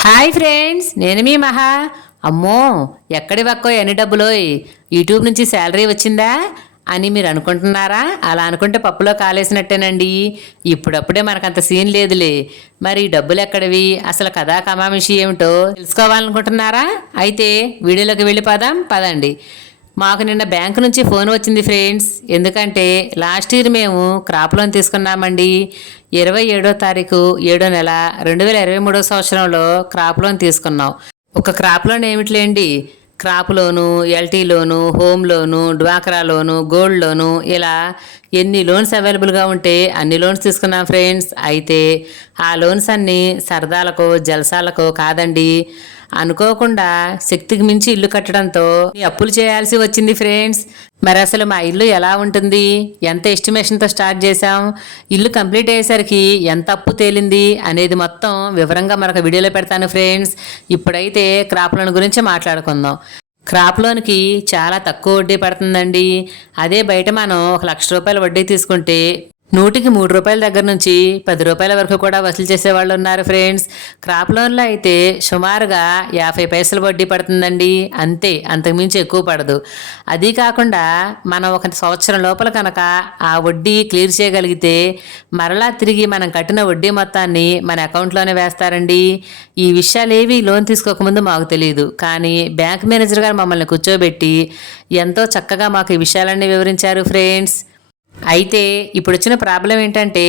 Hi friends నేను మీ మహా. అమ్మో ఎక్కడి వక్కో ఎన్ని డబ్బులోయ్. యూట్యూబ్ నుంచి శాలరీ వచ్చిందా? అని మీరు అనుకుంటున్నారా? అలా అనుకుంటే పప్పులో కాలేసినట్టేనండి. ఇప్పుడప్పుడే మనకంత సీన్ లేదులే. మరి డబ్బులు ఎక్కడివి అసలు కథా కమామిషి ఏమిటో తెలుసుకోవాలనుకుంటున్నారా? అయితే వీడియోలోకి వెళ్ళిపోదాం పదండి. మాకు నిన్న బ్యాంకు నుంచి ఫోన్ వచ్చింది ఫ్రెండ్స్. ఎందుకంటే లాస్ట్ ఇయర్ మేము క్రాప్ లోన్ తీసుకున్నామండి. ఇరవై ఏడో తారీఖు ఏడో నెల రెండు వేల ఇరవై మూడో సంవత్సరంలో క్రాప్ లోన్ తీసుకున్నాం. ఒక crop loan ఏమిటిలేండి? Crop loan LT loan home loan డ్వాక్రా లోను గోల్డ్ లోను ఇలా ఎన్ని లోన్స్ అవైలబుల్గా ఉంటే అన్ని లోన్స్ తీసుకున్నాం ఫ్రెండ్స్. అయితే ఆ లోన్స్ అన్నీ సరదాలకు జలసాలకో కాదండి. అనుకోకుండా శక్తికి మించి ఇల్లు కట్టడంతో అప్పులు చేయాల్సి వచ్చింది ఫ్రెండ్స్. మరి అసలు మా ఇల్లు ఎలా ఉంటుంది? ఎంత ఎస్టిమేషన్తో స్టార్ట్ చేశాం? ఇల్లు కంప్లీట్ అయ్యేసరికి ఎంత అప్పు తేలింది? అనేది మొత్తం వివరంగా మరొక వీడియోలో పెడతాను ఫ్రెండ్స్. ఇప్పుడైతే క్రాప్ లోన్ గురించి మాట్లాడుకుందాం. క్రాప్ లోన్కి చాలా తక్కువ వడ్డీ పడుతుందండి. అదే బయట మనం ఒక లక్ష రూపాయల వడ్డీ తీసుకుంటే నూటికి మూడు రూపాయల దగ్గర నుంచి పది రూపాయల వరకు కూడా వసూలు చేసే వాళ్ళు ఉన్నారు ఫ్రెండ్స్. క్రాప్ లోన్లో అయితే సుమారుగా యాభై పైసలు వడ్డీ పడుతుందండి. అంతే అంతకుమించి ఎక్కువ పడదు. అది కాకుండా మనం ఒక సంవత్సరం లోపల కనుక ఆ వడ్డీ క్లియర్ చేయగలిగితే మరలా తిరిగి మనం కట్టిన వడ్డీ మొత్తాన్ని మన అకౌంట్లోనే వేస్తారండి. ఈ విషయాలేవి లోన్ తీసుకోకముందు మాకు తెలియదు కానీ బ్యాంక్ మేనేజర్ గారు మమ్మల్ని కూర్చోబెట్టి ఎంతో చక్కగా మాకు ఈ విషయాలన్నీ వివరించారు ఫ్రెండ్స్. అయితే ఇప్పుడు వచ్చిన ప్రాబ్లం ఏంటంటే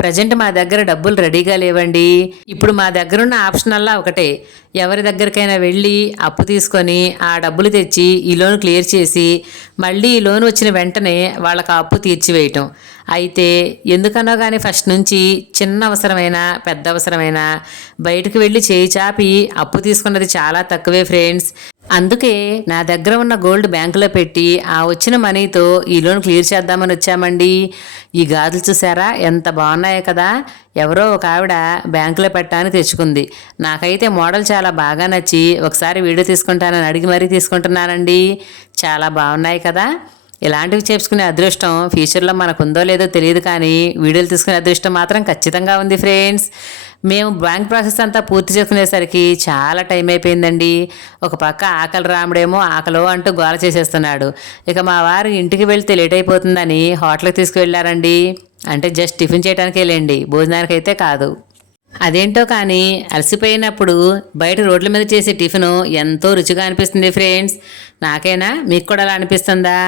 ప్రజెంట్ మా దగ్గర డబ్బులు రెడీగా లేవండి. ఇప్పుడు మా దగ్గర ఉన్న ఆప్షన్ అలా ఒకటే. ఎవరి దగ్గరికైనా వెళ్ళి అప్పు తీసుకొని ఆ డబ్బులు తెచ్చి ఈ లోన్ క్లియర్ చేసి మళ్ళీ ఈ లోన్ వచ్చిన వెంటనే వాళ్ళకి ఆ అప్పు తీర్చివేయటం. అయితే ఎందుకనో కానీ ఫస్ట్ నుంచి చిన్న అవసరమైన పెద్ద అవసరమైన బయటకు వెళ్ళి చేయి చాపి అప్పు తీసుకున్నది చాలా తక్కువే ఫ్రెండ్స్. అందుకే నా దగ్గర ఉన్న గోల్డ్ బ్యాంకులో పెట్టి ఆ వచ్చిన మనీతో ఈ లోన్ క్లియర్ చేద్దామని వచ్చామండి. ఈ గాజులు చూసారా? ఎంత బాగున్నాయో కదా. ఎవరో ఒక ఆవిడ బ్యాంకులో పెట్టడానికి తెచ్చుకుంది. నాకైతే మోడల్ చాలా బాగా నచ్చి ఒకసారి వీడియో తీసుకుంటానని అడిగి మరీ తీసుకుంటున్నానండి. చాలా బాగున్నాయి కదా. ఇలాంటివి చేసుకునే అదృష్టం ఫ్యూచర్లో మనకు ఉందో లేదో తెలియదు కానీ వీడియోలు తీసుకునే అదృష్టం మాత్రం ఖచ్చితంగా ఉంది ఫ్రెండ్స్. మేము బ్యాంక్ ప్రాసెస్ అంతా పూర్తి చేసుకునేసరికి చాలా టైం అయిపోయిందండి. ఒక పక్క ఆకలి రాముడేమో ఆకలో అంటూ గోల చేసేస్తున్నాడు. ఇక మా వారు ఇంటికి వెళ్తే లేట్ అయిపోతుందని హోటల్కి తీసుకువెళ్ళారండి అంటే జస్ట్ టిఫిన్ చేయడానికే లేండి భోజనానికి అయితే కాదు. అదేంటో కానీ అలసిపోయినప్పుడు బయట రోడ్ల మీద చేసే టిఫిన్ ఎంతో రుచిగా అనిపిస్తుంది ఫ్రెండ్స్. నాకైనా మీకు కూడా అలా అనిపిస్తుందా?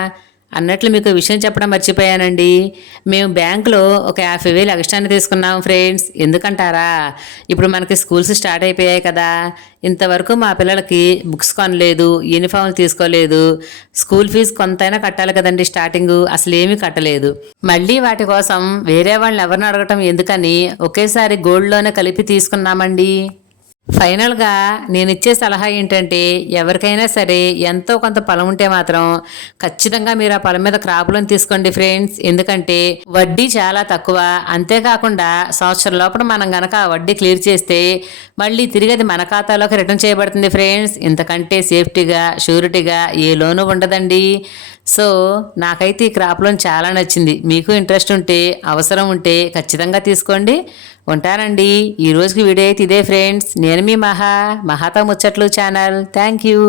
అన్నట్లు మీకు విషయం చెప్పడం మర్చిపోయానండి. మేము బ్యాంకులో ఒక యాభై వేలు ఎక్స్ట్రాని తీసుకున్నాం ఫ్రెండ్స్. ఎందుకంటారా? ఇప్పుడు మనకి స్కూల్స్ స్టార్ట్ అయిపోయాయి కదా. ఇంతవరకు మా పిల్లలకి బుక్స్ కొనలేదు యూనిఫామ్లు తీసుకోలేదు. స్కూల్ ఫీజు కొంతైనా కట్టాలి కదండి స్టార్టింగ్. అసలు ఏమీ కట్టలేదు. మళ్ళీ వాటి కోసం వేరే వాళ్ళని ఎవరిని అడగటం ఎందుకని ఒకేసారి గోల్డ్లోనే కలిపి తీసుకున్నామండి. ఫైనల్గా నేను ఇచ్చే సలహా ఏంటంటే ఎవరికైనా సరే ఎంతో కొంత పొలం ఉంటే మాత్రం ఖచ్చితంగా మీరు ఆ పొలం మీద క్రాపులను తీసుకోండి ఫ్రెండ్స్. ఎందుకంటే వడ్డీ చాలా తక్కువ. అంతేకాకుండా సంవత్సరం లోపల మనం గనక వడ్డీ క్లియర్ చేస్తే మళ్ళీ తిరిగి అది మన ఖాతాలోకి రిటర్న్ చేయబడుతుంది ఫ్రెండ్స్. ఇంతకంటే సేఫ్టీగా షూరిటీగా ఏ లోను ఉండదండి. సో నాకైతే ఈ క్రాప్ లోన్ చాలా నచ్చింది. మీకు ఇంట్రెస్ట్ ఉంటే అవసరం ఉంటే ఖచ్చితంగా తీసుకోండి. ఉంటానండి. ఈ రోజుకి వీడియో అయితే ఇదే ఫ్రెండ్స్. నేను మీ మహా మహాతా ముచ్చట్లు ఛానల్. Thank you.